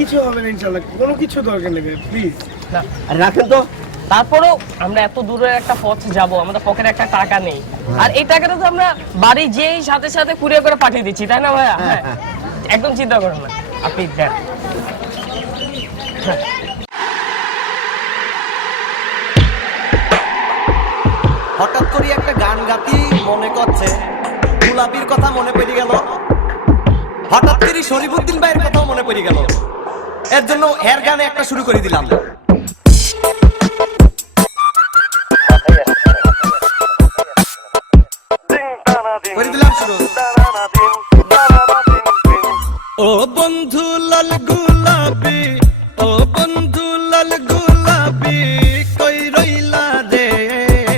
কিছু হবে না ইনশাআল্লাহ, কোনো কিছু দরকার নেই প্লিজ। না রাখেন তো। তারপরেও আমরা এত দূরের একটা পথ যাব, আমাদের পকেটে একটা টাকা নেই, আর এই টাকাটা তো আমরা বাড়ি যেই সাথে সাথে কুরিয়ার করে পাঠিয়ে দিচ্ছি, তাই না ভাইয়া? হ্যাঁ, একদম চিন্তা করেন না, আপনি দেন। হঠাৎ করে একটা গান গাতি মনে করছে, গোলাপির কথা মনে পড়ে গেল, হঠাৎ করে শরীফুদ্দিন ভাইয়ের কথাও মনে পড়ে গেল, এর জন্য এর গানে একটা শুরু করে দিলাম। করে দিলাম শুরু। ও বন্ধু লাল গোলাপি, ও বন্ধু লাল গোলাপি, কই রইলা রে,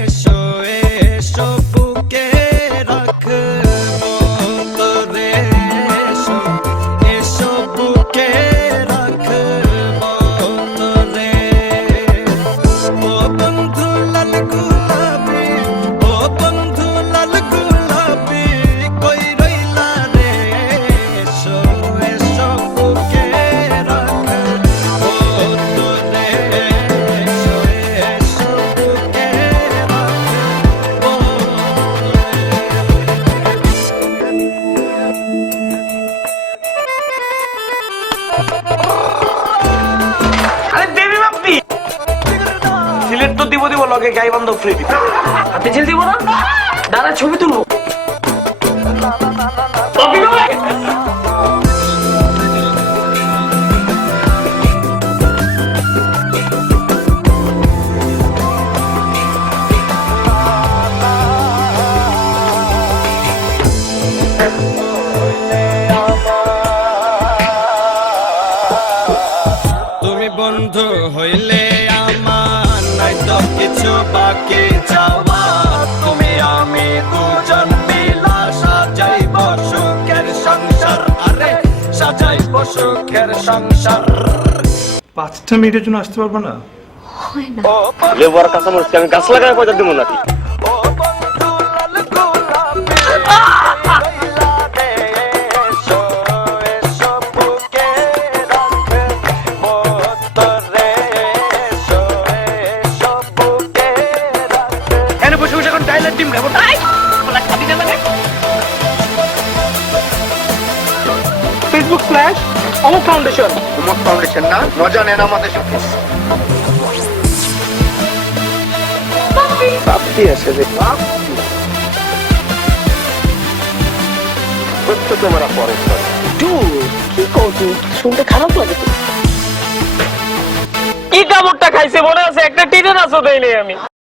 এসো এসো বুকে রাখবো তোরে, এসো এসো বুকে রাখবো তোরে। ও বন্ধু লাল গোলাপি, ও বন্ধু লাল গোলাপি, কই রইলা রে, এসো এসো বুকে রাখবো তোরে, এসো এসো বুকে রাখবো আরে বেবি বাপ্পি, সিলেট তো দিব দিব, লগে গাই বান্ধব ফ্রি দিব। হাতে ছেলে দিব না, দাঁড়া ছবি তুলবো। বাপ্পি ভাই! তুমি বন্ধু হইলে আমার নাই তো কিছু বাকি যাওয়া, তুমি আমি দুজন মিলা সাজাইব সুখের সংসার, আরে সাজাইব সুখের সংসার। 5টা মিনিটের জন্য আসতে পারবো না? লেবার কাঁচা মরিচ আমি গাছ লাগায় পয়সা দিব নাকি? ও বন্ধু লাল গোলাপি, রইলা রে, এসো এসো বুকে রাখবো তোরে, এসো এসো বুকে রাখবো। এনে বসে বসে এখন ডাইলার ডিম খাবো, তাই বলা খাবি না লাগে। ফেসবুক ফ্ল্যাশ অমুক ফাউন্ডেশন, তোমার ফাউন্ডেশন না, মজা নেন আমাদের সাথে। বাপ্পি আছে রে, বাপ্পি তোমরা পরে কি করছো? শুনতে খারাপ লাগে তো। কি কামড়টা খাইছে মনে আছে? একটা টিনের আসো দেইনি আমি।